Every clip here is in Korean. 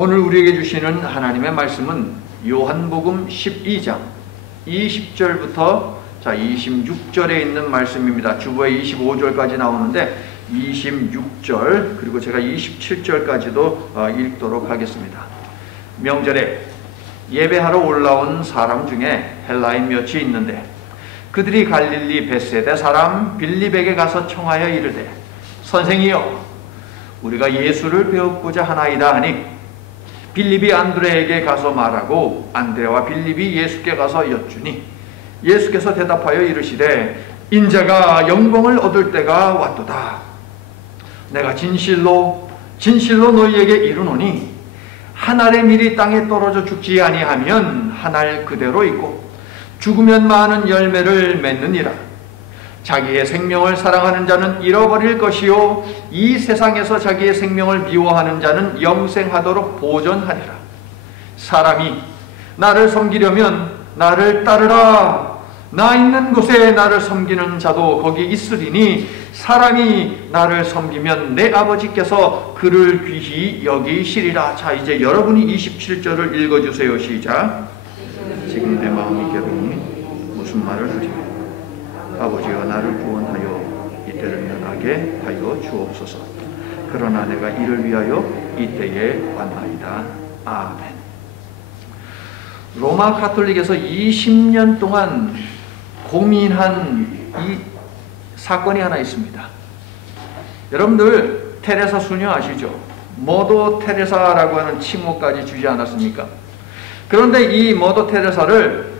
오늘 우리에게 주시는 하나님의 말씀은 요한복음 12장 20절부터 26절에 있는 말씀입니다. 주보에 25절까지 나오는데 26절 그리고 제가 27절까지도 읽도록 하겠습니다. 명절에 예배하러 올라온 사람 중에 헬라인 몇이 있는데 그들이 갈릴리 벳세다 사람 빌립에게 가서 청하여 이르되 선생이여 우리가 예수를 배우고자 하나이다 하니 빌립이 안드레에게 가서 말하고 안드레와 빌립이 예수께 가서 여쭈니 예수께서 대답하여 이르시되 인자가 영광을 얻을 때가 왔도다. 내가 진실로 너희에게 이르노니 한 알의 밀이 땅에 떨어져 죽지 아니하면 한 알 그대로 있고 죽으면 많은 열매를 맺느니라. 자기의 생명을 사랑하는 자는 잃어버릴 것이요 이 세상에서 자기의 생명을 미워하는 자는 영생하도록 보존하리라. 사람이 나를 섬기려면 나를 따르라. 나 있는 곳에 나를 섬기는 자도 거기 있으리니 사람이 나를 섬기면 내 아버지께서 그를 귀히 여기시리라. 자, 이제 여러분이 27절을 읽어주세요. 시작. 지금 내 마음이 괴로우니 무슨 말을 하리요. 아버지여 나를 구원하여 이때를 면하게 하여 주옵소서. 그러나 내가 이를 위하여 이때에 왔나이다. 아멘. 로마 가톨릭에서 20년 동안 고민한 이 사건이 하나 있습니다. 여러분들 테레사 수녀 아시죠? 머더 테레사라고 하는 칭호까지 주지 않았습니까? 그런데 이 머더 테레사를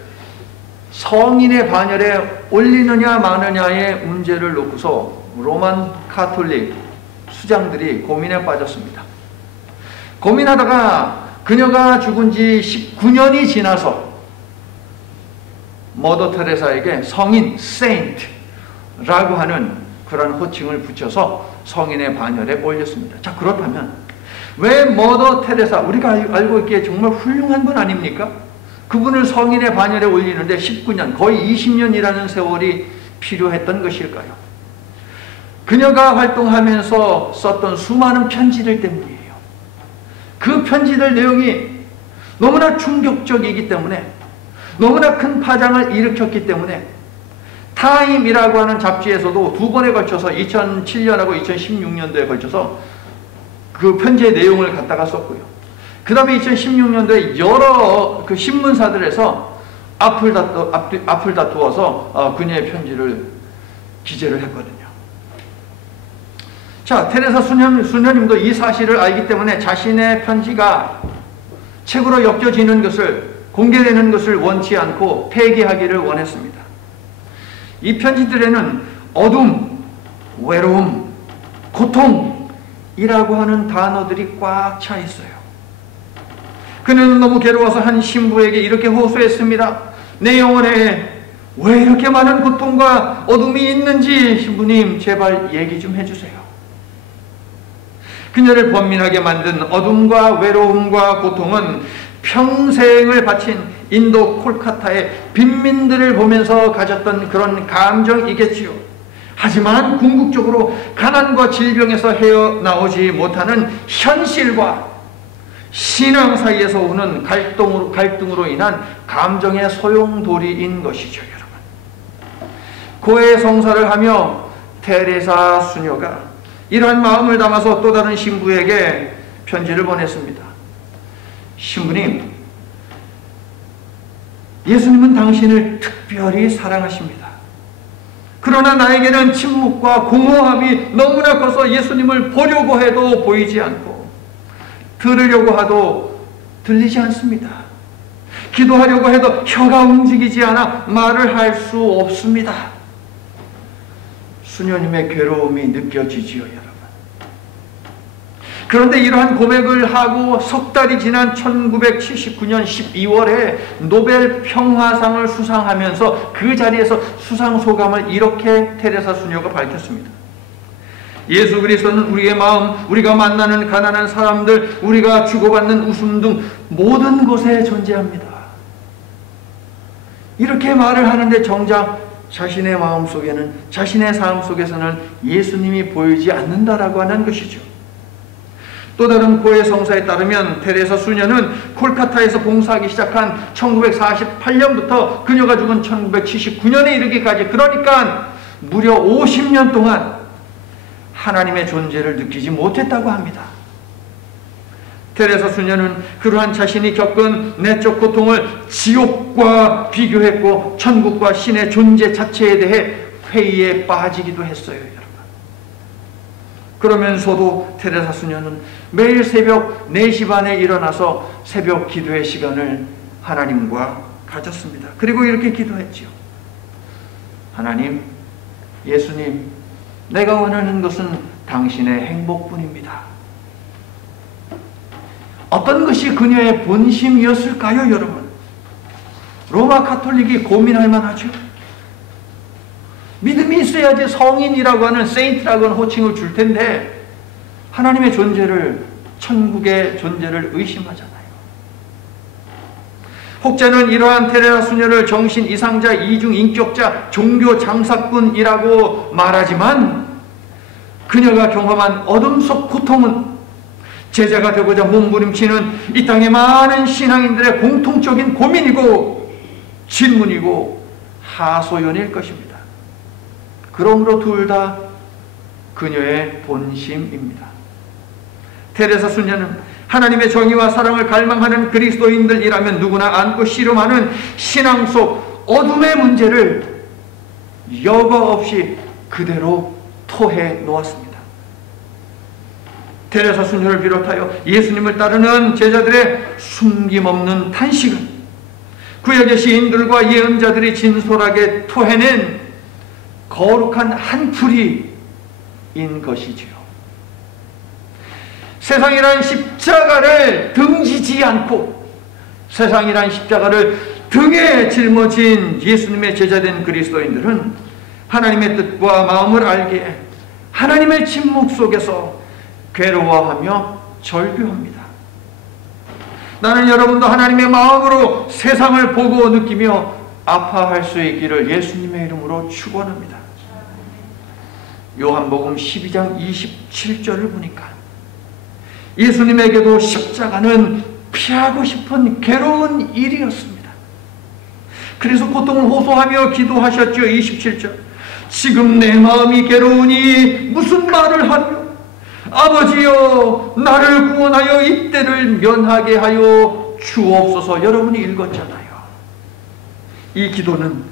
성인의 반열에 올리느냐 마느냐의 문제를 놓고서 로만 가톨릭 수장들이 고민에 빠졌습니다. 고민하다가 그녀가 죽은 지 19년이 지나서 머더 테레사에게 성인, 세인트라고 하는 그런 호칭을 붙여서 성인의 반열에 올렸습니다. 자, 그렇다면 왜 머더 테레사, 우리가 알고 있기에 정말 훌륭한 분 아닙니까? 그분을 성인의 반열에 올리는데 19년, 거의 20년이라는 세월이 필요했던 것일까요? 그녀가 활동하면서 썼던 수많은 편지들 때문이에요. 그 편지들 내용이 너무나 충격적이기 때문에, 너무나 큰 파장을 일으켰기 때문에 타임이라고 하는 잡지에서도 두 번에 걸쳐서 2007년하고 2016년도에 걸쳐서 그 편지의 내용을 갖다가 썼고요. 그 다음에 2016년도에 여러 그 신문사들에서 앞을 다투어서 그녀의 편지를 기재를 했거든요. 자, 테레사 수녀님도 이 사실을 알기 때문에 자신의 편지가 책으로 엮여지는 것을, 공개되는 것을 원치 않고 폐기하기를 원했습니다. 이 편지들에는 어둠, 외로움, 고통이라고 하는 단어들이 꽉 차 있어요. 그는 너무 괴로워서 한 신부에게 이렇게 호소했습니다. 내 영혼에 왜 이렇게 많은 고통과 어둠이 있는지 신부님 제발 얘기 좀 해주세요. 그녀를 번민하게 만든 어둠과 외로움과 고통은 평생을 바친 인도 콜카타의 빈민들을 보면서 가졌던 그런 감정이겠지요. 하지만 궁극적으로 가난과 질병에서 헤어나오지 못하는 현실과 신앙 사이에서 오는 갈등으로 인한 감정의 소용돌이인 것이죠, 여러분. 고해 성사를 하며 테레사 수녀가 이러한 마음을 담아서 또 다른 신부에게 편지를 보냈습니다. 신부님, 예수님은 당신을 특별히 사랑하십니다. 그러나 나에게는 침묵과 공허함이 너무나 커서 예수님을 보려고 해도 보이지 않고 들으려고 해도 들리지 않습니다. 기도하려고 해도 혀가 움직이지 않아 말을 할 수 없습니다. 수녀님의 괴로움이 느껴지지요, 여러분. 그런데 이러한 고백을 하고 석 달이 지난 1979년 12월에 노벨 평화상을 수상하면서 그 자리에서 수상 소감을 이렇게 테레사 수녀가 밝혔습니다. 예수 그리스도는 우리의 마음, 우리가 만나는 가난한 사람들, 우리가 주고받는 웃음 등 모든 곳에 존재합니다. 이렇게 말을 하는데 정작 자신의 마음 속에는, 자신의 삶 속에서는 예수님이 보이지 않는다라고 하는 것이죠. 또 다른 고해 성사에 따르면 테레사 수녀는 콜카타에서 봉사하기 시작한 1948년부터 그녀가 죽은 1979년에 이르기까지, 그러니까 무려 50년 동안 하나님의 존재를 느끼지 못했다고 합니다. 테레사 수녀는 그러한 자신이 겪은 내적 고통을 지옥과 비교했고 천국과 신의 존재 자체에 대해 회의에 빠지기도 했어요, 여러분. 그러면서도 테레사 수녀는 매일 새벽 4시 반에 일어나서 새벽 기도의 시간을 하나님과 가졌습니다. 그리고 이렇게 기도했지요. 하나님, 예수님, 내가 원하는 것은 당신의 행복뿐입니다. 어떤 것이 그녀의 본심이었을까요, 여러분? 로마 가톨릭이 고민할 만하죠. 믿음이 있어야지 성인이라고 하는, 세인트라고 하는 호칭을 줄 텐데 하나님의 존재를, 천국의 존재를 의심하잖아요. 혹자는 이러한 테레사 수녀를 정신 이상자, 이중 인격자, 종교 장사꾼이라고 말하지만 그녀가 경험한 어둠 속 고통은 제자가 되고자 몸부림치는 이 땅의 많은 신앙인들의 공통적인 고민이고 질문이고 하소연일 것입니다. 그러므로 둘 다 그녀의 본심입니다. 테레사 수녀는 하나님의 정의와 사랑을 갈망하는 그리스도인들이라면 누구나 안고 씨름하는 신앙 속 어둠의 문제를 여과 없이 그대로 토해 놓았습니다. 테레사 수녀를 비롯하여 예수님을 따르는 제자들의 숨김없는 탄식은 구약의 시인들과 예언자들이 진솔하게 토해낸 거룩한 한풀이인 것이지요. 세상이란 십자가를 등지지 않고 세상이란 십자가를 등에 짊어진 예수님의 제자된 그리스도인들은 하나님의 뜻과 마음을 알기에 하나님의 침묵 속에서 괴로워하며 절규합니다. 나는 여러분도 하나님의 마음으로 세상을 보고 느끼며 아파할 수 있기를 예수님의 이름으로 축원합니다. 요한복음 12장 27절을 보니까 예수님에게도 십자가는 피하고 싶은 괴로운 일이었습니다. 그래서 고통을 호소하며 기도하셨죠. 27절. 지금 내 마음이 괴로우니 무슨 말을 하며 아버지여 나를 구원하여 이때를 면하게 하여 주옵소서. 여러분이 읽었잖아요. 이 기도는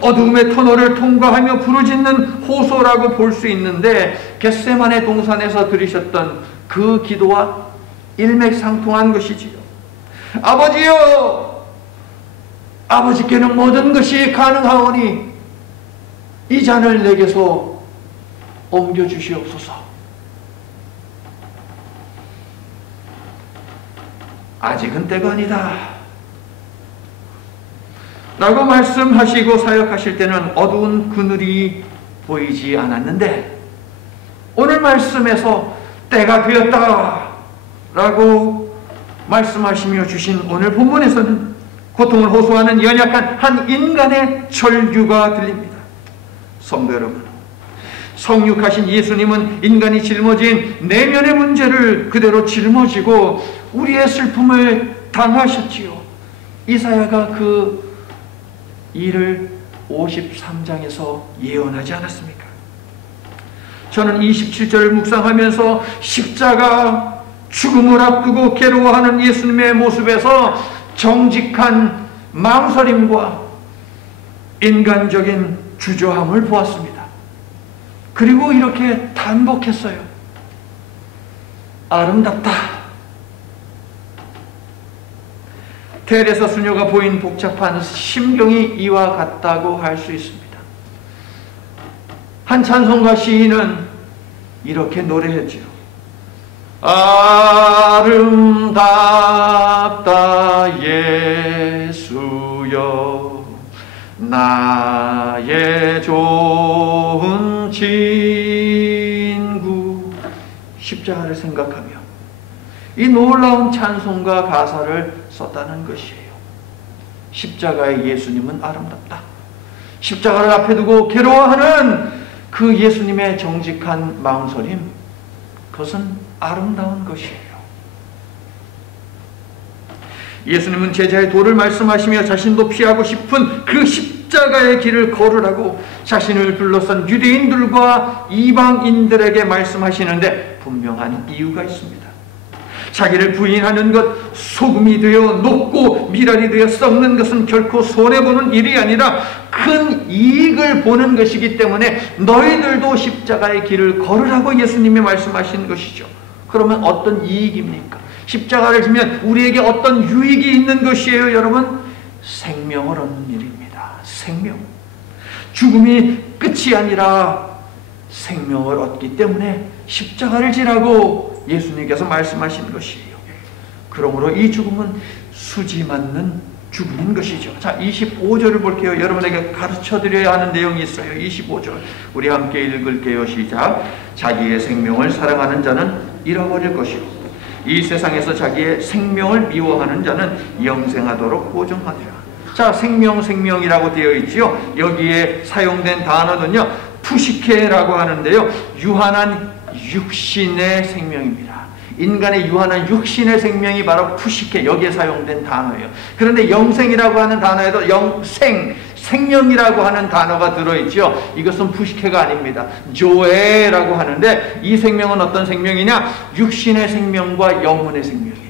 어두움의 터널을 통과하며 부르짖는 호소라고 볼 수 있는데 겟세마네 동산에서 들으셨던 그 기도와 일맥상통한 것이지요. 아버지여, 아버지께는 모든 것이 가능하오니 이 잔을 내게서 옮겨주시옵소서. 아직은 때가 아니다 라고 말씀하시고 사역하실 때는 어두운 그늘이 보이지 않았는데 오늘 말씀에서 때가 되었다 라고 말씀하시며 주신 오늘 본문에서는 고통을 호소하는 연약한 한 인간의 절규가 들립니다. 성도 여러분, 성육하신 예수님은 인간이 짊어진 내면의 문제를 그대로 짊어지고 우리의 슬픔을 당하셨지요. 이사야가 그 일을 53장에서 예언하지 않았습니까? 저는 27절을 묵상하면서 십자가 죽음을 앞두고 괴로워하는 예수님의 모습에서 정직한 망설임과 인간적인 주저함을 보았습니다. 그리고 이렇게 단복했어요. 아름답다. 테레사 수녀가 보인 복잡한 심경이 이와 같다고 할 수 있습니다. 한 찬송가 시인은 이렇게 노래했지요. 아름답다 예수여 나의 좋은 친구. 십자가를 생각하며 이 놀라운 찬송가 가사를 썼다는 것이에요. 십자가의 예수님은 아름답다. 십자가를 앞에 두고 괴로워하는 그 예수님의 정직한 마음서림, 그것은 아름다운 것이에요. 예수님은 제자의 도를 말씀하시며 자신도 피하고 싶은 그 십자가의 길을 걸으라고 자신을 둘러싼 유대인들과 이방인들에게 말씀하시는데 분명한 이유가 있습니다. 자기를 부인하는 것, 소금이 되어 녹고 미랄이 되어 썩는 것은 결코 손해보는 일이 아니라 큰 이익을 보는 것이기 때문에 너희들도 십자가의 길을 걸으라고 예수님이 말씀하신 것이죠. 그러면 어떤 이익입니까? 십자가를 지면 우리에게 어떤 유익이 있는 것이에요, 여러분? 생명을 얻는 일입니다. 생명. 죽음이 끝이 아니라 생명을 얻기 때문에 십자가를 지라고 예수님께서 말씀하신 것이에요. 그러므로 이 죽음은 수지 맞는 죽음인 것이죠. 자, 25절을 볼게요. 여러분에게 가르쳐드려야 하는 내용이 있어요. 25절 우리 함께 읽을게요. 시작. 자기의 생명을 사랑하는 자는 잃어버릴 것이요 이 세상에서 자기의 생명을 미워하는 자는 영생하도록 보존하리라. 자, 생명이라고 되어 있지요. 여기에 사용된 단어는요, 푸시케라고 하는데요, 유한한 육신의 생명입니다. 인간의 유한한 육신의 생명이 바로 푸시케, 여기에 사용된 단어예요. 그런데 영생이라고 하는 단어에도 생명이라고 하는 단어가 들어있죠. 이것은 푸시케가 아닙니다. 조에라고 하는데 이 생명은 어떤 생명이냐? 육신의 생명과 영혼의 생명이에요.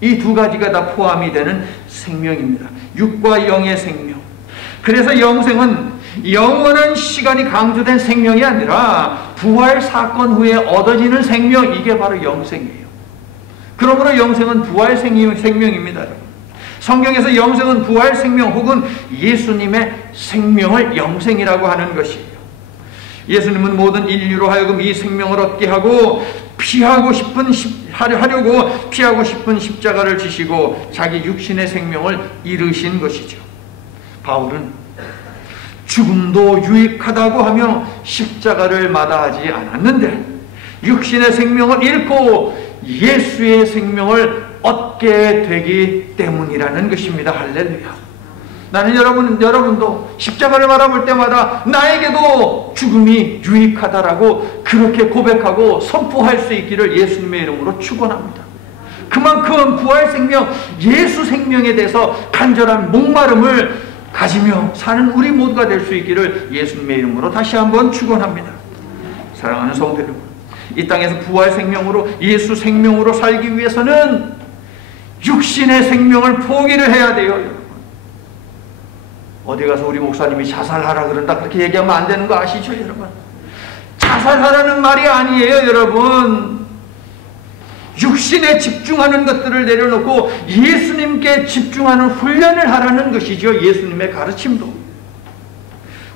이 두 가지가 다 포함이 되는 생명입니다. 육과 영의 생명. 그래서 영생은 영원한 시간이 강조된 생명이 아니라 부활 사건 후에 얻어지는 생명, 이게 바로 영생이에요. 그러므로 영생은 부활 생명입니다. 성경에서 영생은 부활 생명 혹은 예수님의 생명을 영생이라고 하는 것이에요. 예수님은 모든 인류로 하여금 이 생명을 얻게 하고 하려고 피하고 싶은 십자가를 지시고 자기 육신의 생명을 이루신 것이죠. 바울은 죽음도 유익하다고 하며 십자가를 마다하지 않았는데 육신의 생명을 잃고 예수의 생명을 얻게 되기 때문이라는 것입니다. 할렐루야. 나는 여러분도 십자가를 바라볼 때마다 나에게도 죽음이 유익하다라고 그렇게 고백하고 선포할 수 있기를 예수님의 이름으로 축원합니다. 그만큼 부활 생명, 예수 생명에 대해서 간절한 목마름을 가지며 사는 우리 모두가 될 수 있기를 예수님의 이름으로 다시 한번 축원합니다. 사랑하는 성도 여러분, 이 땅에서 부활 생명으로 예수 생명으로 살기 위해서는 육신의 생명을 포기를 해야 돼요. 여러분, 어디 가서 우리 목사님이 자살하라 그런다 그렇게 얘기하면 안 되는 거 아시죠, 여러분? 자살하라는 말이 아니에요, 여러분. 육신에 집중하는 것들을 내려놓고 예수님께 집중하는 훈련을 하라는 것이죠. 예수님의 가르침도.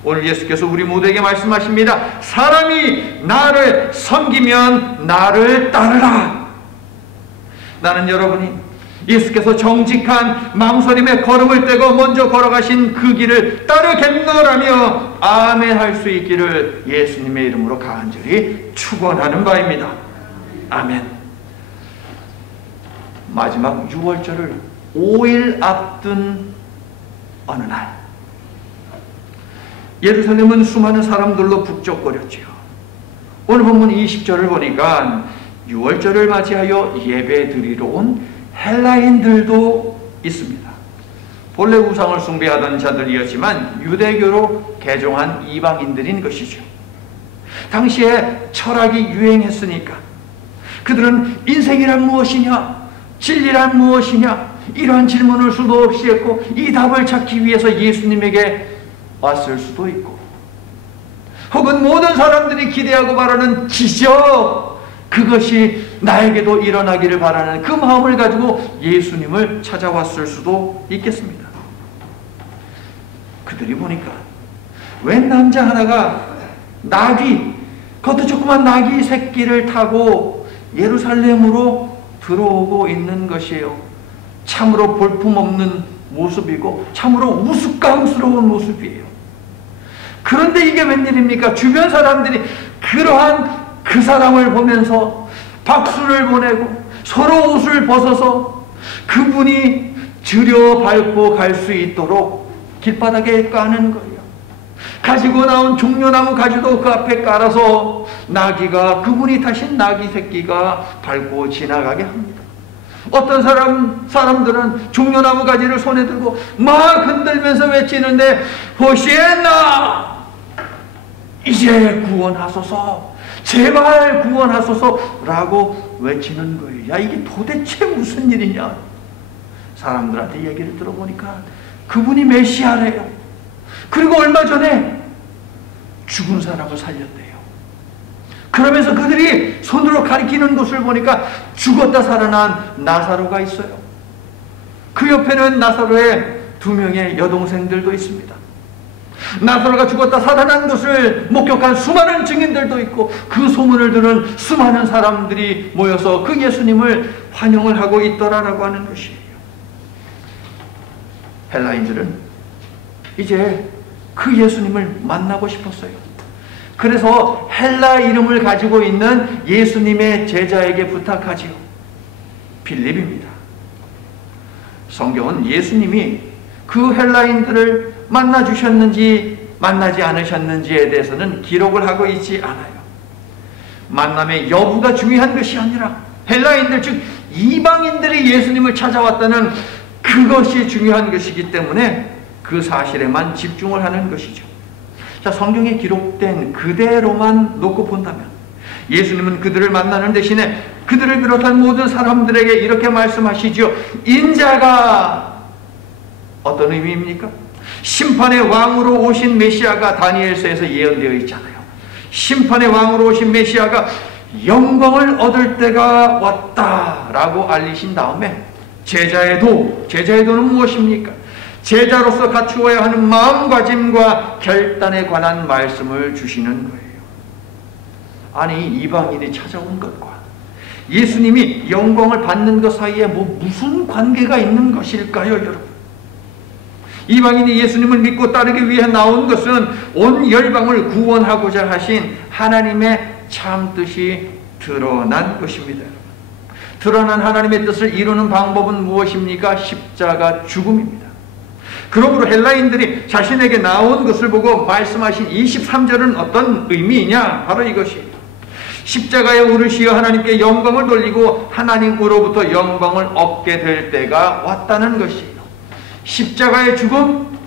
오늘 예수께서 우리 모두에게 말씀하십니다. 사람이 나를 섬기면 나를 따르라. 나는 여러분이 예수께서 정직한 망설임의 걸음을 떼고 먼저 걸어가신 그 길을 따르겠노라며 아멘 할 수 있기를 예수님의 이름으로 간절히 축원하는 바입니다. 아멘. 마지막 6월절을 5일 앞둔 어느 날, 예루살렘은 수많은 사람들로 북적거렸지요. 오늘 본문 20절을 보니까 6월절을 맞이하여 예배 드리러 온 헬라인들도 있습니다. 본래 우상을 숭배하던 자들이었지만 유대교로 개종한 이방인들인 것이죠. 당시에 철학이 유행했으니까 그들은 인생이란 무엇이냐, 진리란 무엇이냐, 이러한 질문을 수도 없이 했고 이 답을 찾기 위해서 예수님에게 왔을 수도 있고, 혹은 모든 사람들이 기대하고 바라는 기적, 그것이 나에게도 일어나기를 바라는 그 마음을 가지고 예수님을 찾아왔을 수도 있겠습니다. 그들이 보니까 웬 남자 하나가 그것도 조그만 나귀 새끼를 타고 예루살렘으로 들어오고 있는 것이에요. 참으로 볼품없는 모습이고 참으로 우스꽝스러운 모습이에요. 그런데 이게 웬일입니까? 주변 사람들이 그러한 그 사람을 보면서 박수를 보내고 서로 옷을 벗어서 그분이 들여밟고 갈 수 있도록 길바닥에 까는 거예요. 가지고 나온 종려나무 가지도 그 앞에 깔아서 그분이 타신 나귀 새끼가 밟고 지나가게 합니다. 어떤 사람들은 종려나무 가지를 손에 들고 막 흔들면서 외치는데 호시엔나, 이제 구원하소서, 제발 구원하소서라고 외치는 거예요. 야, 이게 도대체 무슨 일이냐? 사람들한테 얘기를 들어보니까 그분이 메시아래요. 그리고 얼마 전에 죽은 사람을 살렸대요. 그러면서 그들이 손으로 가리키는 곳을 보니까 죽었다 살아난 나사로가 있어요. 그 옆에는 나사로의 2명의 여동생들도 있습니다. 나사로가 죽었다 살아난 것을 목격한 수많은 증인들도 있고, 그 소문을 들은 수많은 사람들이 모여서 그 예수님을 환영을 하고 있더라라고 하는 것이에요. 헬라인들은 이제 그 예수님을 만나고 싶었어요. 그래서 헬라 이름을 가지고 있는 예수님의 제자에게 부탁하지요. 빌립입니다. 성경은 예수님이 그 헬라인들을 만나 주셨는지 만나지 않으셨는지에 대해서는 기록을 하고 있지 않아요. 만남의 여부가 중요한 것이 아니라 헬라인들, 즉 이방인들이 예수님을 찾아왔다는 그것이 중요한 것이기 때문에 그 사실에만 집중을 하는 것이죠. 자, 성경에 기록된 그대로만 놓고 본다면 예수님은 그들을 만나는 대신에 그들을 비롯한 모든 사람들에게 이렇게 말씀하시죠. 인자가 어떤 의미입니까? 심판의 왕으로 오신 메시아가 다니엘서에서 예언되어 있잖아요. 심판의 왕으로 오신 메시아가 영광을 얻을 때가 왔다라고 알리신 다음에 제자의 도는 무엇입니까? 제자로서 갖추어야 하는 마음가짐과 결단에 관한 말씀을 주시는 거예요. 아니, 이방인이 찾아온 것과 예수님이 영광을 받는 것 사이에 무슨 관계가 있는 것일까요, 여러분? 이방인이 예수님을 믿고 따르기 위해 나온 것은 온 열방을 구원하고자 하신 하나님의 참 뜻이 드러난 것입니다. 드러난 하나님의 뜻을 이루는 방법은 무엇입니까? 십자가 죽음입니다. 그러므로 헬라인들이 자신에게 나온 것을 보고 말씀하신 23절은 어떤 의미이냐? 바로 이것이에요. 십자가에 오르시어 하나님께 영광을 돌리고 하나님으로부터 영광을 얻게 될 때가 왔다는 것이에요. 십자가의 죽음,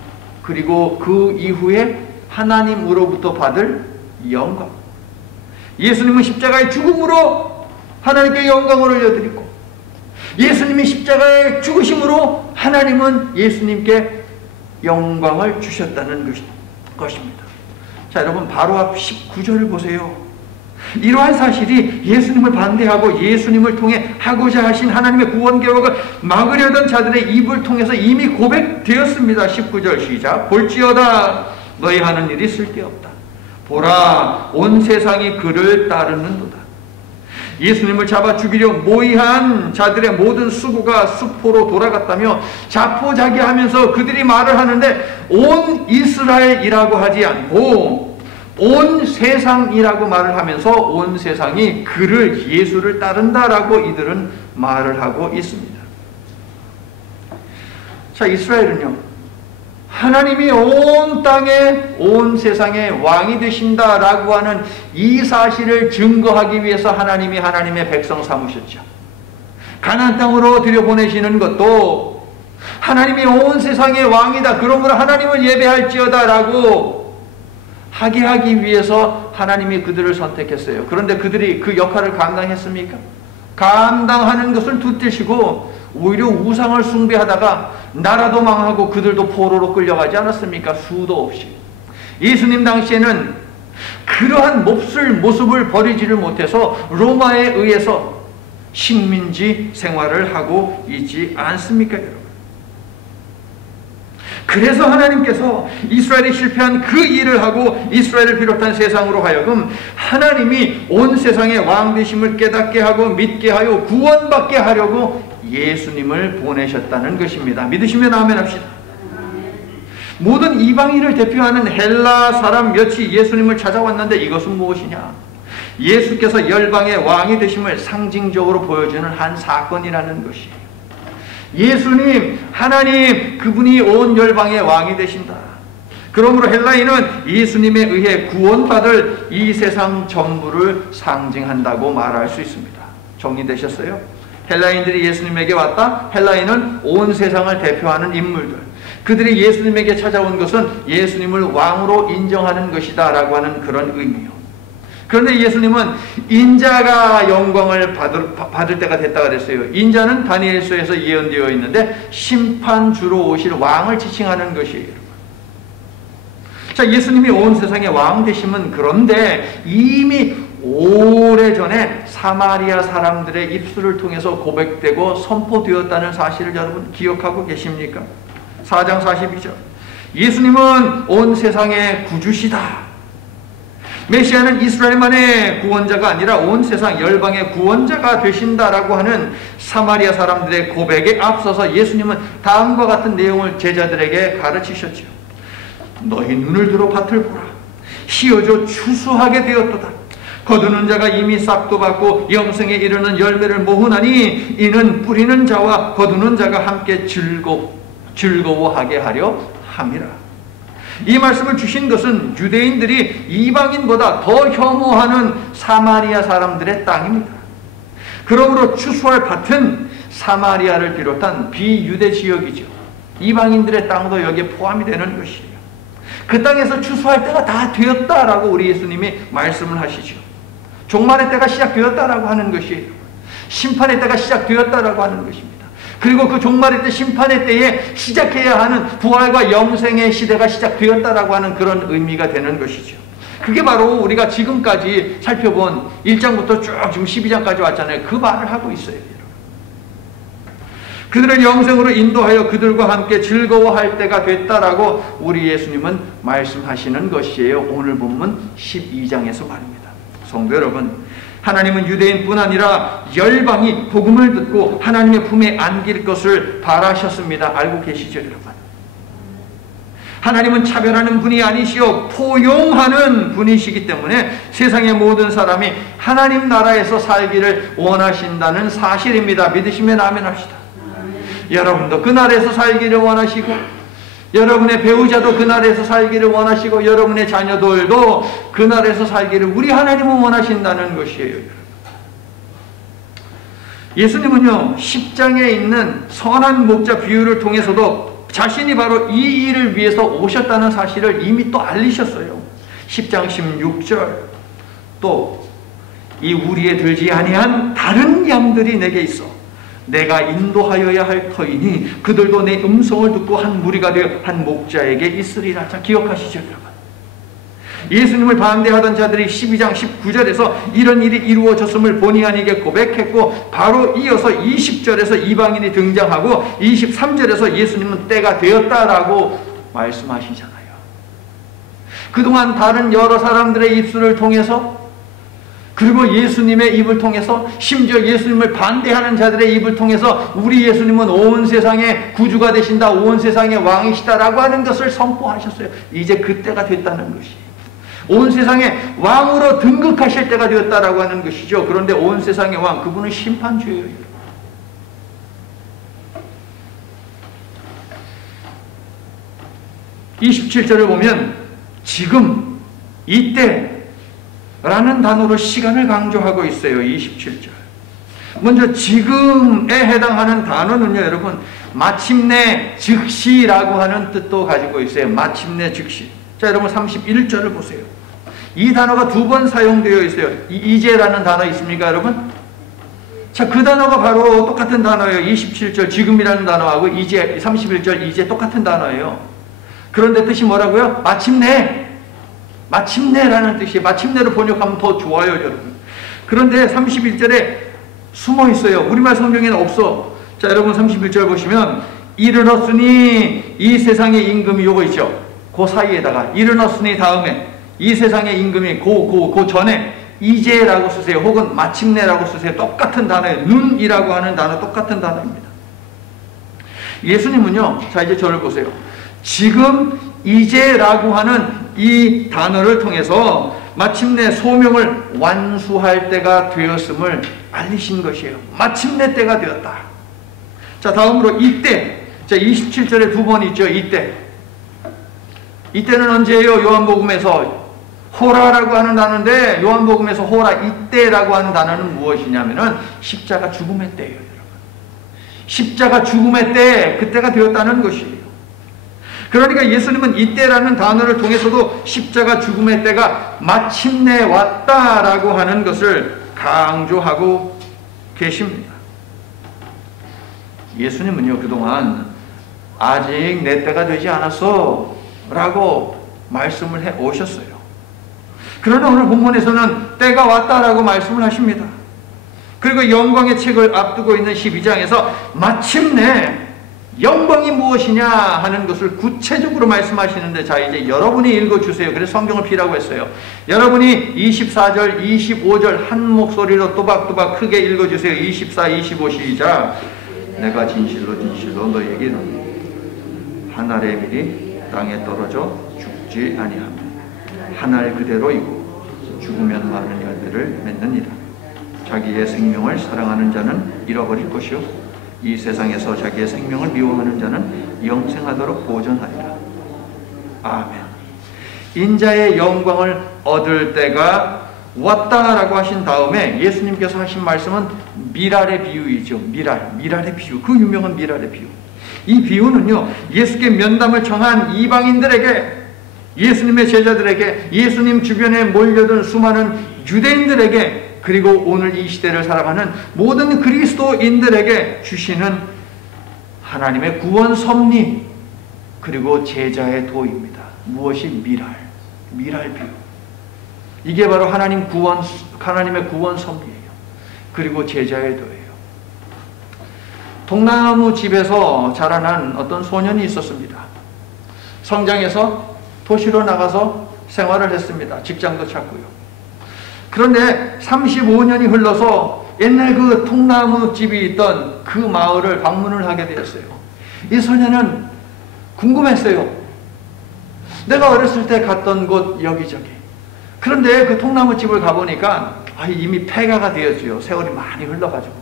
그리고 그 이후에 하나님으로부터 받을 영광. 예수님은 십자가의 죽음으로 하나님께 영광을 올려드리고, 예수님이 십자가의 죽으심으로 하나님은 예수님께 영광을 주셨다는 것입니다. 자, 여러분 바로 앞 19절을 보세요. 이러한 사실이 예수님을 반대하고 예수님을 통해 하고자 하신 하나님의 구원 계획을 막으려던 자들의 입을 통해서 이미 고백되었습니다. 19절 시작. 볼지어다 너희 하는 일이 쓸데없다. 보라 온 세상이 그를 따르는도다. 예수님을 잡아 죽이려 모의한 자들의 모든 수고가 수포로 돌아갔다며 자포자기하면서 그들이 말을 하는데 온 이스라엘이라고 하지 않고 온 세상이라고 말을 하면서 온 세상이 그를, 예수를 따른다라고 이들은 말을 하고 있습니다. 자, 이스라엘은요, 하나님이 온 땅에 온 세상의 왕이 되신다라고 하는 이 사실을 증거하기 위해서 하나님이 하나님의 백성 삼으셨죠. 가나안 땅으로 들여보내시는 것도 하나님이 온 세상의 왕이다, 그러므로 하나님을 예배할지어다 라고 하게 하기 위해서 하나님이 그들을 선택했어요. 그런데 그들이 그 역할을 감당했습니까? 감당하는 것을 두떼시고 오히려 우상을 숭배하다가 나라도 망하고 그들도 포로로 끌려가지 않았습니까? 수도 없이. 예수님 당시에는 그러한 몹쓸 모습을 버리지를 못해서 로마에 의해서 식민지 생활을 하고 있지 않습니까, 여러분? 그래서 하나님께서 이스라엘이 실패한 그 일을 하고 이스라엘을 비롯한 세상으로 하여금 하나님이 온 세상의 왕 되심을 깨닫게 하고 믿게 하여 구원받게 하려고 예수님을 보내셨다는 것입니다. 믿으시면 아멘 합시다. 모든 이방인을 대표하는 헬라 사람 몇이 예수님을 찾아왔는데 이것은 무엇이냐? 예수께서 열방의 왕이 되심을 상징적으로 보여주는 한 사건이라는 것이에요. 예수님, 하나님, 그분이 온 열방의 왕이 되신다. 그러므로 헬라인은 예수님에 의해 구원받을 이 세상 전부를 상징한다고 말할 수 있습니다. 정리되셨어요? 헬라인들이 예수님에게 왔다. 헬라인은 온 세상을 대표하는 인물들. 그들이 예수님에게 찾아온 것은 예수님을 왕으로 인정하는 것이다 라고 하는 그런 의미요. 그런데 예수님은 인자가 영광을 받을 때가 됐다 그랬어요. 인자는 다니엘서에서 예언되어 있는데 심판주로 오실 왕을 지칭하는 것이에요. 자, 예수님이 온 세상의 왕 되심은 그런데 이미 오래전에 사마리아 사람들의 입술을 통해서 고백되고 선포되었다는 사실을 여러분 기억하고 계십니까? 4장 42절. 예수님은 온 세상의 구주시다. 메시아는 이스라엘만의 구원자가 아니라 온 세상 열방의 구원자가 되신다라고 하는 사마리아 사람들의 고백에 앞서서 예수님은 다음과 같은 내용을 제자들에게 가르치셨죠. 너희 눈을 들어 밭을 보라. 휘어져 추수하게 되었도다. 거두는 자가 이미 싹도 받고 영생에 이르는 열매를 모으나니 이는 뿌리는 자와 거두는 자가 함께 즐거워하게 하려 함이라. 이 말씀을 주신 것은 유대인들이 이방인보다 더 혐오하는 사마리아 사람들의 땅입니다. 그러므로 추수할 밭은 사마리아를 비롯한 비유대 지역이죠. 이방인들의 땅도 여기에 포함이 되는 것이에요. 그 땅에서 추수할 때가 다 되었다라고 우리 예수님이 말씀을 하시죠. 종말의 때가 시작되었다라고 하는 것이에요. 심판의 때가 시작되었다라고 하는 것입니다. 그리고 그 종말의 때, 심판의 때에 시작해야 하는 부활과 영생의 시대가 시작되었다라고 하는 그런 의미가 되는 것이죠. 그게 바로 우리가 지금까지 살펴본 1장부터 쭉 지금 12장까지 왔잖아요. 그 말을 하고 있어요. 그들을 영생으로 인도하여 그들과 함께 즐거워할 때가 됐다라고 우리 예수님은 말씀하시는 것이에요. 오늘 본문 12장에서 말입니다. 성도 여러분, 하나님은 유대인뿐 아니라 열방이 복음을 듣고 하나님의 품에 안길 것을 바라셨습니다. 알고 계시죠, 여러분? 하나님은 차별하는 분이 아니시오 포용하는 분이시기 때문에 세상의 모든 사람이 하나님 나라에서 살기를 원하신다는 사실입니다. 믿으시면 아멘 합시다. 여러분도 그 나라에서 살기를 원하시고 여러분의 배우자도 그 나라에서 살기를 원하시고 여러분의 자녀들도 그 나라에서 살기를 우리 하나님은 원하신다는 것이에요. 예수님은요 10장에 있는 선한 목자 비유를 통해서도 자신이 바로 이 일을 위해서 오셨다는 사실을 이미 또 알리셨어요. 10장 16절 또 이 우리에 들지 아니한 다른 양들이 내게 있어 내가 인도하여야 할 터이니 그들도 내 음성을 듣고 한 무리가 되어 한 목자에게 있으리라. 자, 기억하시죠, 여러분? 예수님을 반대하던 자들이 12장 19절에서 이런 일이 이루어졌음을 본의 아니게 고백했고 바로 이어서 20절에서 이방인이 등장하고 23절에서 예수님은 때가 되었다라고 말씀하시잖아요. 그동안 다른 여러 사람들의 입술을 통해서 그리고 예수님의 입을 통해서 심지어 예수님을 반대하는 자들의 입을 통해서 우리 예수님은 온 세상의 구주가 되신다, 온 세상의 왕이시다라고 하는 것을 선포하셨어요. 이제 그때가 됐다는 것이에요. 온 세상의 왕으로 등극하실 때가 되었다라고 하는 것이죠. 그런데 온 세상의 왕, 그분은 심판주예요. 27절을 보면 지금, 이때 라는 단어로 시간을 강조하고 있어요. 27절. 먼저 지금에 해당하는 단어는요, 여러분, 마침내 즉시라고 하는 뜻도 가지고 있어요. 마침내 즉시. 자, 여러분 31절을 보세요. 이 단어가 두 번 사용되어 있어요. 이제라는 단어 있습니까, 여러분? 자, 그 단어가 바로 똑같은 단어예요. 27절 지금이라는 단어하고 이제 31절 이제 똑같은 단어예요. 그런데 뜻이 뭐라고요? 마침내. 마침내라는 뜻이에요. 마침내로 번역하면 더 좋아요, 여러분. 그런데 31절에 숨어 있어요. 우리말 성경에는 없어. 자, 여러분 31절 보시면 이르렀으니 이 세상의 임금이 요거 있죠. 그 사이에다가 이르렀으니 다음에 이 세상의 임금이 그 전에 이제라고 쓰세요. 혹은 마침내라고 쓰세요. 똑같은 단어예요. 눈이라고 하는 단어 똑같은 단어입니다. 예수님은요. 자, 이제 저를 보세요. 지금 이제라고 하는 이 단어를 통해서 마침내 소명을 완수할 때가 되었음을 알리신 것이에요. 마침내 때가 되었다. 자, 다음으로 이때. 자, 27절에 두 번 있죠. 이때. 이때는 언제예요? 요한복음에서 호라라고 하는 단어인데 요한복음에서 호라 이때라고 하는 단어는 무엇이냐면은 십자가 죽음의 때예요, 여러분. 십자가 죽음의 때, 그때가 되었다는 것이에요. 그러니까 예수님은 이때라는 단어를 통해서도 십자가 죽음의 때가 마침내 왔다라고 하는 것을 강조하고 계십니다. 예수님은요, 그동안 아직 내 때가 되지 않았어 라고 말씀을 해 오셨어요. 그러나 오늘 본문에서는 때가 왔다라고 말씀을 하십니다. 그리고 영광의 책을 앞두고 있는 12장에서 마침내 영광이 무엇이냐 하는 것을 구체적으로 말씀하시는데, 자, 이제 여러분이 읽어주세요. 그래서 성경을 피라고 했어요. 여러분이 24절, 25절 한 목소리로 또박또박 크게 읽어주세요. 24, 25 시작. 내가 진실로 진실로 너희에게 이르노니 한 알의 밀이 땅에 떨어져 죽지 아니하며 한 알 그대로이고 죽으면 많은 열매를 맺느니라. 자기의 생명을 사랑하는 자는 잃어버릴 것이요 이 세상에서 자기의 생명을 미워하는 자는 영생하도록 보존하리라. 아멘. 인자의 영광을 얻을 때가 왔다라고 하신 다음에 예수님께서 하신 말씀은 미랄의 비유이죠. 미랄의 비유. 그 유명한 미랄의 비유. 이 비유는요, 예수께 면담을 청한 이방인들에게, 예수님의 제자들에게, 예수님 주변에 몰려든 수많은 유대인들에게, 그리고 오늘 이 시대를 살아가는 모든 그리스도인들에게 주시는 하나님의 구원 섭리, 그리고 제자의 도입니다. 무엇이 미랄 비유. 이게 바로 하나님의 구원 섭리예요. 그리고 제자의 도예요. 통나무 집에서 자라난 어떤 소년이 있었습니다. 성장해서 도시로 나가서 생활을 했습니다. 직장도 찾고요. 그런데 35년이 흘러서 옛날 그 통나무 집이 있던 그 마을을 방문을 하게 되었어요. 이 소년은 궁금했어요. 내가 어렸을 때 갔던 곳 여기저기. 그런데 그 통나무 집을 가보니까 이미 폐가가 되었죠. 세월이 많이 흘러가지고.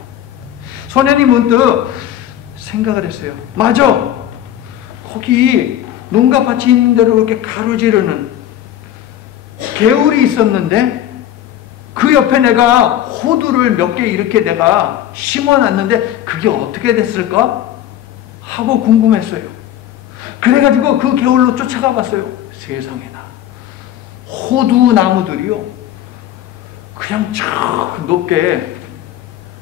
소년이 문득 생각을 했어요. 맞아. 거기 농가 밭이 있는 대로 이렇게 가로지르는 개울이 있었는데 그 옆에 내가 호두를 몇 개 이렇게 내가 심어놨는데 그게 어떻게 됐을까? 하고 궁금했어요. 그래가지고 그 개울로 쫓아가 봤어요. 세상에나. 호두 나무들이요. 그냥 쫙 높게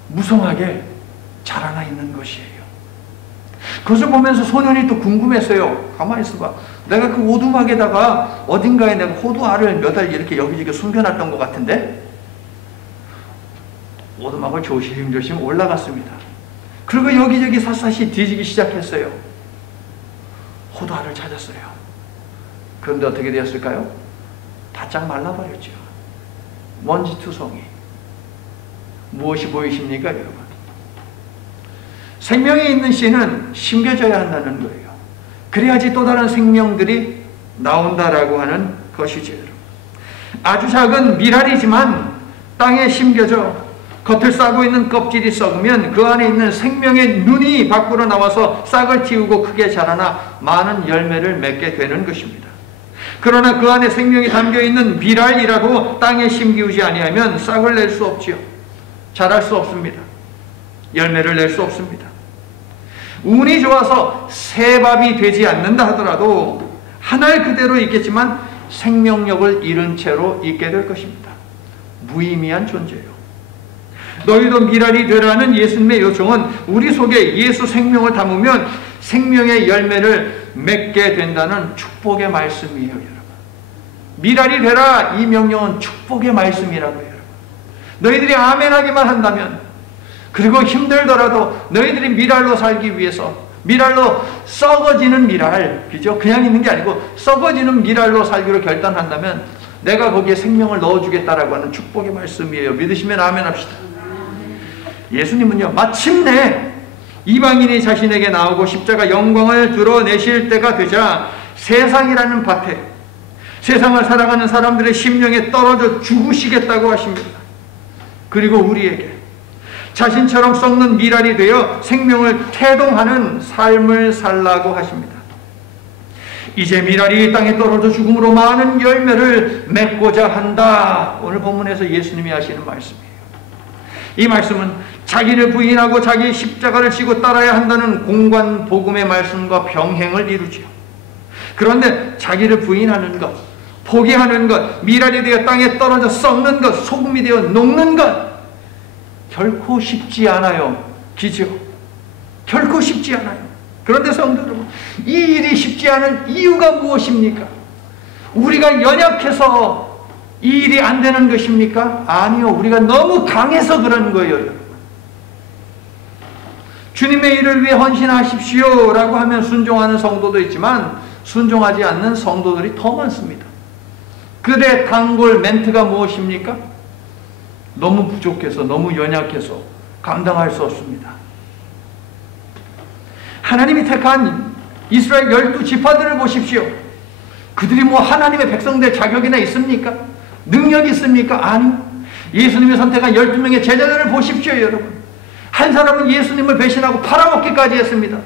무성하게 자라나 있는 것이에요. 그것을 보면서 소년이 또 궁금했어요. 가만히 있어봐. 내가 그 오두막에다가 어딘가에 내가 호두 알을 몇 알 이렇게 여기저기 숨겨놨던 것 같은데 오두막을 조심조심 올라갔습니다. 그리고 여기저기 샅샅이 뒤지기 시작했어요. 호두 알을 찾았어요. 그런데 어떻게 되었을까요? 바짝 말라버렸죠. 먼지투성이. 무엇이 보이십니까, 여러분? 생명이 있는 씨는 심겨져야 한다는 거예요. 그래야지 또 다른 생명들이 나온다라고 하는 것이죠. 아주 작은 미랄이지만 땅에 심겨져 겉을 싸고 있는 껍질이 썩으면 그 안에 있는 생명의 눈이 밖으로 나와서 싹을 틔우고 크게 자라나 많은 열매를 맺게 되는 것입니다. 그러나 그 안에 생명이 담겨있는 미랄이라도 땅에 심기우지 아니하면 싹을 낼 수 없지요. 자랄 수 없습니다. 열매를 낼 수 없습니다. 운이 좋아서 새밥이 되지 않는다 하더라도 한 알 그대로 있겠지만 생명력을 잃은 채로 있게 될 것입니다. 무의미한 존재요. 너희도 미랄이 되라는 예수님의 요청은 우리 속에 예수 생명을 담으면 생명의 열매를 맺게 된다는 축복의 말씀이에요, 여러분. 미랄이 되라, 이 명령은 축복의 말씀이라고요, 여러분. 너희들이 아멘하기만 한다면, 그리고 힘들더라도 너희들이 미랄로 살기 위해서, 미랄로 썩어지는 미랄, 그죠? 그냥 있는 게 아니고 썩어지는 미랄로 살기로 결단한다면 내가 거기에 생명을 넣어주겠다라고 하는 축복의 말씀이에요. 믿으시면 아멘 합시다. 예수님은요, 마침내 이방인이 자신에게 나오고 십자가 영광을 드러내실 때가 되자 세상이라는 밭에, 세상을 살아가는 사람들의 심령에 떨어져 죽으시겠다고 하십니다. 그리고 우리에게 자신처럼 썩는 미랄이 되어 생명을 태동하는 삶을 살라고 하십니다. 이제 미랄이 땅에 떨어져 죽음으로 많은 열매를 맺고자 한다. 오늘 본문에서 예수님이 하시는 말씀이에요. 이 말씀은 자기를 부인하고 자기 십자가를 지고 따라야 한다는 공관 복음의 말씀과 병행을 이루지요. 그런데 자기를 부인하는 것, 포기하는 것, 미랄이 되어 땅에 떨어져 썩는 것, 소금이 되어 녹는 것, 결코 쉽지 않아요. 기죠? 결코 쉽지 않아요. 그런데 성도 여러분, 이 일이 쉽지 않은 이유가 무엇입니까? 우리가 연약해서 이 일이 안 되는 것입니까? 아니요. 우리가 너무 강해서 그런 거예요, 여러분. 주님의 일을 위해 헌신하십시오 라고 하면 순종하는 성도도 있지만 순종하지 않는 성도들이 더 많습니다. 그들의 단골 멘트가 무엇입니까? 너무 부족해서, 너무 연약해서 감당할 수 없습니다. 하나님이 택한 이스라엘 12지파들을 보십시오. 그들이 뭐 하나님의 백성 될 자격이나 있습니까? 능력이 있습니까? 아니요. 예수님이 선택한 12명의 제자들을 보십시오, 여러분. 한 사람은 예수님을 배신하고 팔아먹기까지 했습니다.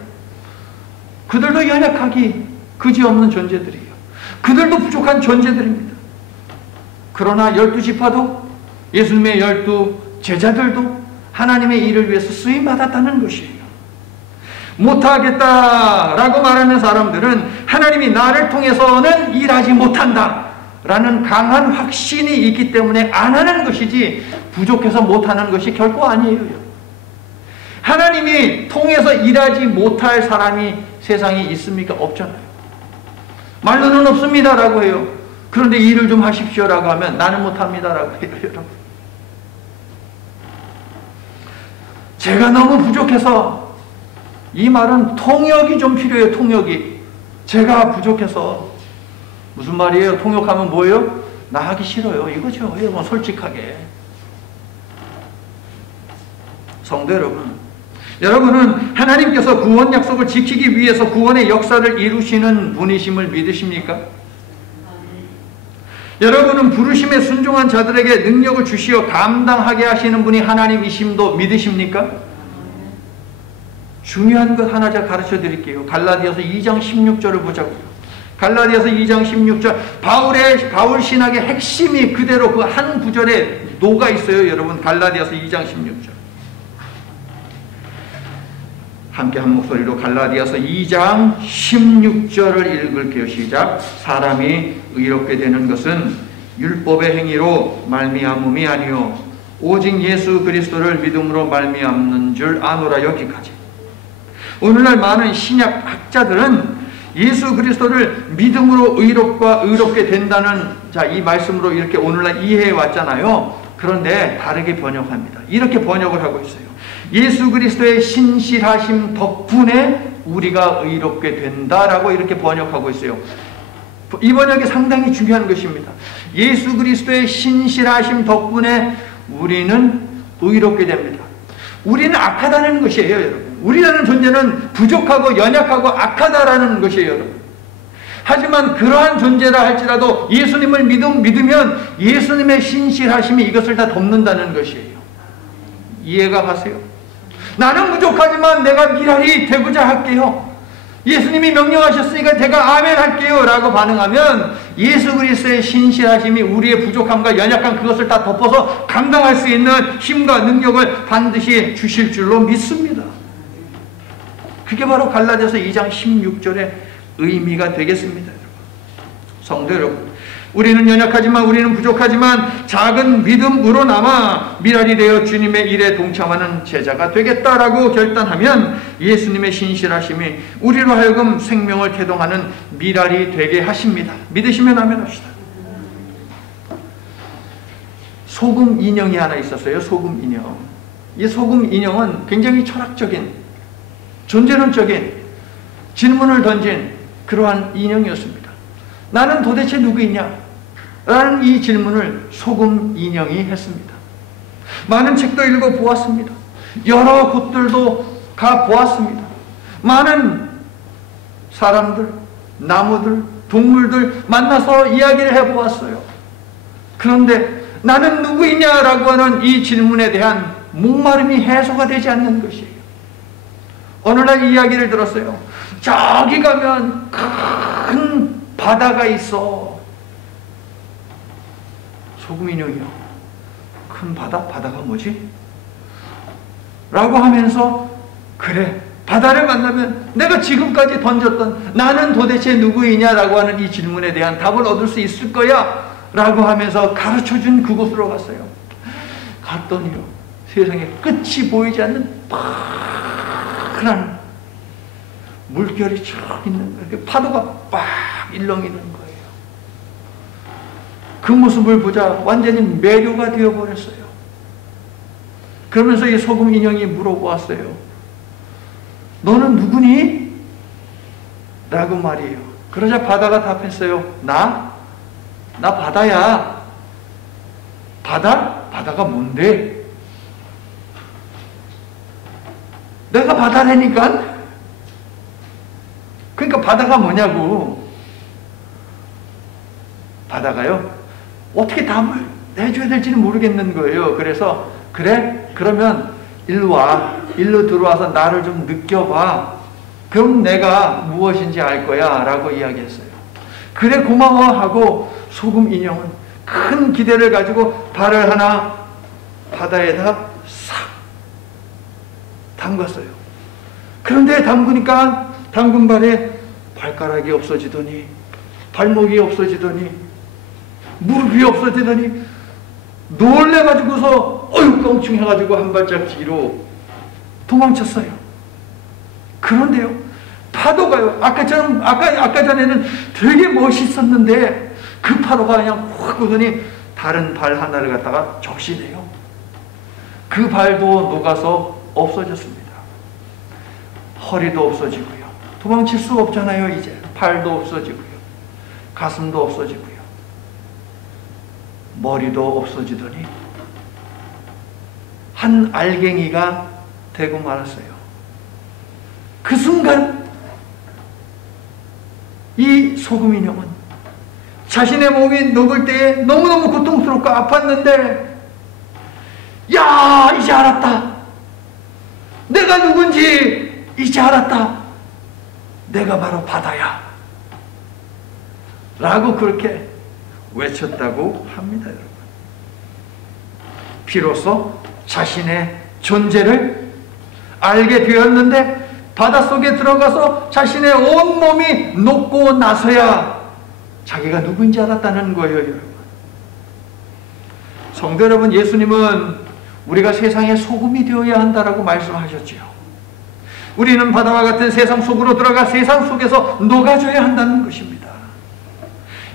그들도 연약하기 그지없는 존재들이에요. 그들도 부족한 존재들입니다. 그러나 12지파도 예수님의 12제자들도 하나님의 일을 위해서 쓰임받았다는 것이에요. 못하겠다라고 말하는 사람들은 하나님이 나를 통해서는 일하지 못한다 라는 강한 확신이 있기 때문에 안 하는 것이지 부족해서 못하는 것이 결코 아니에요. 하나님이 통해서 일하지 못할 사람이 세상에 있습니까? 없잖아요. 말로는 없습니다 라고 해요. 그런데 일을 좀 하십시오 라고 하면 나는 못합니다 라고 해요. 여러분, 제가 너무 부족해서, 이 말은 통역이 좀 필요해요. 통역이. 제가 부족해서. 무슨 말이에요? 통역하면 뭐예요? 나 하기 싫어요 이거죠. 여러분, 솔직하게. 성도 여러분, 여러분은 하나님께서 구원 약속을 지키기 위해서 구원의 역사를 이루시는 분이심을 믿으십니까? 여러분은 부르심에 순종한 자들에게 능력을 주시어 감당하게 하시는 분이 하나님이심도 믿으십니까? 중요한 것 하나 제가 가르쳐 드릴게요. 갈라디아서 2장 16절을 보자고요. 갈라디아서 2장 16절. 바울 신학의 핵심이 그대로 그 한 구절에 녹아 있어요. 여러분, 갈라디아서 2장 16절. 함께 한 목소리로 갈라디아서 2장 16절을 읽을게요. 시작. 사람이 의롭게 되는 것은 율법의 행위로 말미암음이 아니요 오직 예수 그리스도를 믿음으로 말미암는 줄 아노라. 여기까지. 오늘날 많은 신약 학자들은 예수 그리스도를 믿음으로 의롭게 된다는 이 말씀으로 이렇게 오늘날 이해해 왔잖아요. 그런데 다르게 번역합니다. 이렇게 번역을 하고 있어요. 예수 그리스도의 신실하심 덕분에 우리가 의롭게 된다라고 이렇게 번역하고 있어요. 이 번역이 상당히 중요한 것입니다. 예수 그리스도의 신실하심 덕분에 우리는 의롭게 됩니다. 우리는 악하다는 것이에요, 여러분. 우리라는 존재는 부족하고 연약하고 악하다라는 것이에요, 여러분. 하지만 그러한 존재라 할지라도 예수님을 믿으면 예수님의 신실하심이 이것을 다 덮는다는 것이에요. 이해가 가세요? 나는 부족하지만 내가 미랄이 되고자 할게요. 예수님이 명령하셨으니까 제가 아멘 할게요 라고 반응하면 예수 그리스도의 신실하심이 우리의 부족함과 연약한 그것을 다 덮어서 감당할 수 있는 힘과 능력을 반드시 주실 줄로 믿습니다. 그게 바로 갈라디아서 2장 16절의 의미가 되겠습니다. 성도 여러분, 우리는 연약하지만, 우리는 부족하지만 작은 믿음으로나마 미랄이 되어 주님의 일에 동참하는 제자가 되겠다라고 결단하면 예수님의 신실하심이 우리로 하여금 생명을 태동하는 미랄이 되게 하십니다. 믿으시면 아멘합시다. 소금 인형이 하나 있었어요. 소금 인형. 이 소금 인형은 굉장히 철학적인, 존재론적인 질문을 던진 그러한 인형이었습니다. 나는 도대체 누구이냐? 라는 이 질문을 소금 인형이 했습니다. 많은 책도 읽어보았습니다. 여러 곳들도 가보았습니다. 많은 사람들, 나무들, 동물들 만나서 이야기를 해보았어요. 그런데 나는 누구이냐라고 하는 이 질문에 대한 목마름이 해소가 되지 않는 것이에요. 어느 날 이야기를 들었어요. 저기 가면 큰 바다가 있어. 소금 인형이요. 큰 바다? 바다가 뭐지? 라고 하면서 그래, 바다를 만나면 내가 지금까지 던졌던 나는 도대체 누구이냐라고 하는 이 질문에 대한 답을 얻을 수 있을 거야 라고 하면서 가르쳐준 그곳으로 갔어요. 갔더니요, 세상에 끝이 보이지 않는 파란 물결이 쫙 있는 거예요. 파도가 빡 일렁이는 거예요. 그 모습을 보자 완전히 매료가 되어버렸어요. 그러면서 이 소금 인형이 물어보았어요. 너는 누구니? 라고 말이에요. 그러자 바다가 답했어요. 나 바다야. 바다? 바다가 뭔데? 내가 바다라니까? 그러니까 바다가 뭐냐고. 바다가요, 어떻게 답을 해줘야 될지는 모르겠는 거예요. 그래서 그래? 그러면 일로 와. 일로 들어와서 나를 좀 느껴봐. 그럼 내가 무엇인지 알 거야 라고 이야기했어요. 그래 고마워하고 소금 인형은 큰 기대를 가지고 발을 하나 바다에다 싹 담갔어요. 그런데 담그니까 담근 발에 발가락이 없어지더니 발목이 없어지더니 무릎이 없어지더니 놀래가지고서 어휴 껑충해가지고 한 발짝 뒤로 도망쳤어요. 그런데요, 파도가요, 아까 전에는 되게 멋있었는데 그 파도가 그냥 확 오더니 다른 발 하나를 갖다가 적시네요. 그 발도 녹아서 없어졌습니다. 허리도 없어지고요. 도망칠 수 없잖아요. 이제 팔도 없어지고요. 가슴도 없어지고요. 머리도 없어지더니 한 알갱이가 되고 말았어요. 그 순간 이 소금 인형은 자신의 몸이 녹을 때에 너무너무 고통스럽고 아팠는데, 야, 이제 알았다. 내가 누군지 이제 알았다. 내가 바로 바다야. 라고 그렇게 외쳤다고 합니다, 여러분. 비로소 자신의 존재를 알게 되었는데 바닷속에 들어가서 자신의 온몸이 녹고 나서야 자기가 누구인지 알았다는 거예요, 여러분. 성도 여러분, 예수님은 우리가 세상의 소금이 되어야 한다라고 말씀하셨지요. 우리는 바다와 같은 세상 속으로 들어가 세상 속에서 녹아줘야 한다는 것입니다.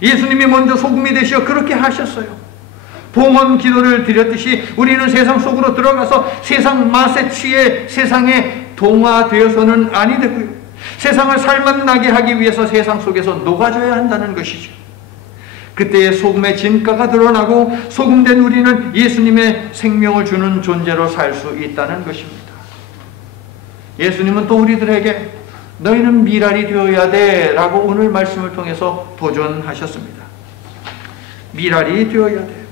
예수님이 먼저 소금이 되시어 그렇게 하셨어요. 봉헌 기도를 드렸듯이 우리는 세상 속으로 들어가서 세상 맛에 취해 세상에 동화되어서는 아니 되고요. 세상을 살맛나게 하기 위해서 세상 속에서 녹아줘야 한다는 것이죠. 그때의 소금의 진가가 드러나고 소금된 우리는 예수님의 생명을 주는 존재로 살 수 있다는 것입니다. 예수님은 또 우리들에게 너희는 미랄이 되어야 돼 라고 오늘 말씀을 통해서 도전하셨습니다. 미랄이 되어야 돼.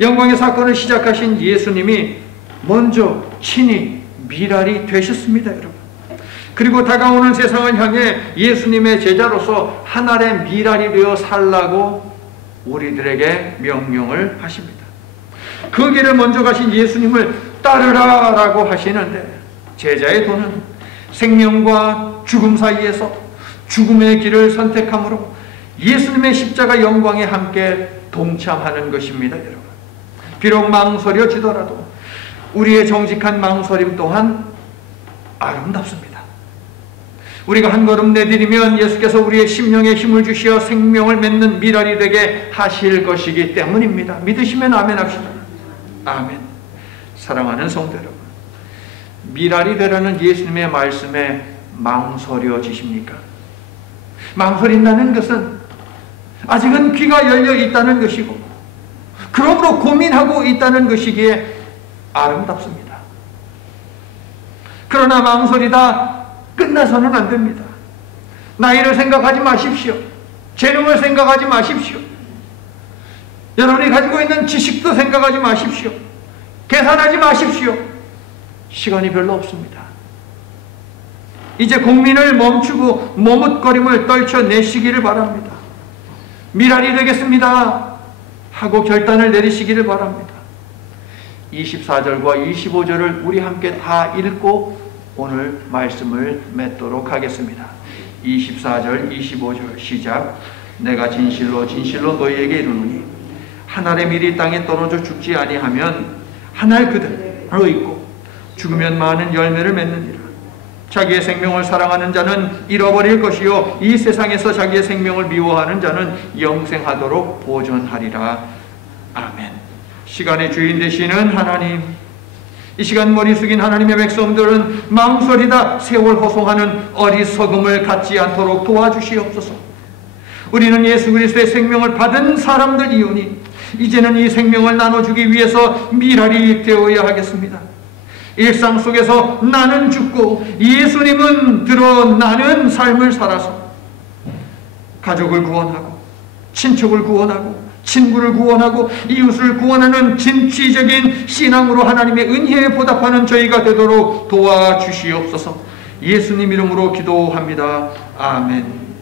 영광의 사건을 시작하신 예수님이 먼저 친히 미랄이 되셨습니다, 여러분. 그리고 다가오는 세상을 향해 예수님의 제자로서 한 알의 미랄이 되어 살라고 우리들에게 명령을 하십니다. 그 길을 먼저 가신 예수님을 따르라 라고 하시는데, 제자의 도는 생명과 죽음 사이에서 죽음의 길을 선택함으로 예수님의 십자가 영광에 함께 동참하는 것입니다, 여러분. 비록 망설여지더라도 우리의 정직한 망설임 또한 아름답습니다. 우리가 한 걸음 내디디면 예수께서 우리의 심령에 힘을 주시어 생명을 맺는 미랄이 되게 하실 것이기 때문입니다. 믿으시면 아멘 합시다. 아멘. 사랑하는 성도 여러분, 미랄이 되라는 예수님의 말씀에 망설여지십니까? 망설인다는 것은 아직은 귀가 열려 있다는 것이고, 그러므로 고민하고 있다는 것이기에 아름답습니다. 그러나 망설이다 끝나서는 안 됩니다. 나이를 생각하지 마십시오. 재능을 생각하지 마십시오. 여러분이 가지고 있는 지식도 생각하지 마십시오. 계산하지 마십시오. 시간이 별로 없습니다. 이제 고민을 멈추고 머뭇거림을 떨쳐내시기를 바랍니다. 미랄이 되겠습니다 하고 결단을 내리시기를 바랍니다. 24절과 25절을 우리 함께 다 읽고 오늘 말씀을 맺도록 하겠습니다. 24절, 25절 시작. 내가 진실로 진실로 너희에게 이르노니 한 알의 밀이 땅에 떨어져 죽지 아니하면 한 알 그대로 있고 죽으면 많은 열매를 맺느니라. 자기의 생명을 사랑하는 자는 잃어버릴 것이요 이 세상에서 자기의 생명을 미워하는 자는 영생하도록 보존하리라. 아멘. 시간의 주인 되시는 하나님, 이 시간 머리 숙인 하나님의 백성들은 망설이다 세월 허송하는 어리석음을 갖지 않도록 도와주시옵소서. 우리는 예수 그리스도의 생명을 받은 사람들이오니 이제는 이 생명을 나눠주기 위해서 미랄이 되어야 하겠습니다. 일상 속에서 나는 죽고 예수님은 드러나는 삶을 살아서 가족을 구원하고 친척을 구원하고 친구를 구원하고 이웃을 구원하는 진취적인 신앙으로 하나님의 은혜에 보답하는 저희가 되도록 도와주시옵소서. 예수님 이름으로 기도합니다. 아멘.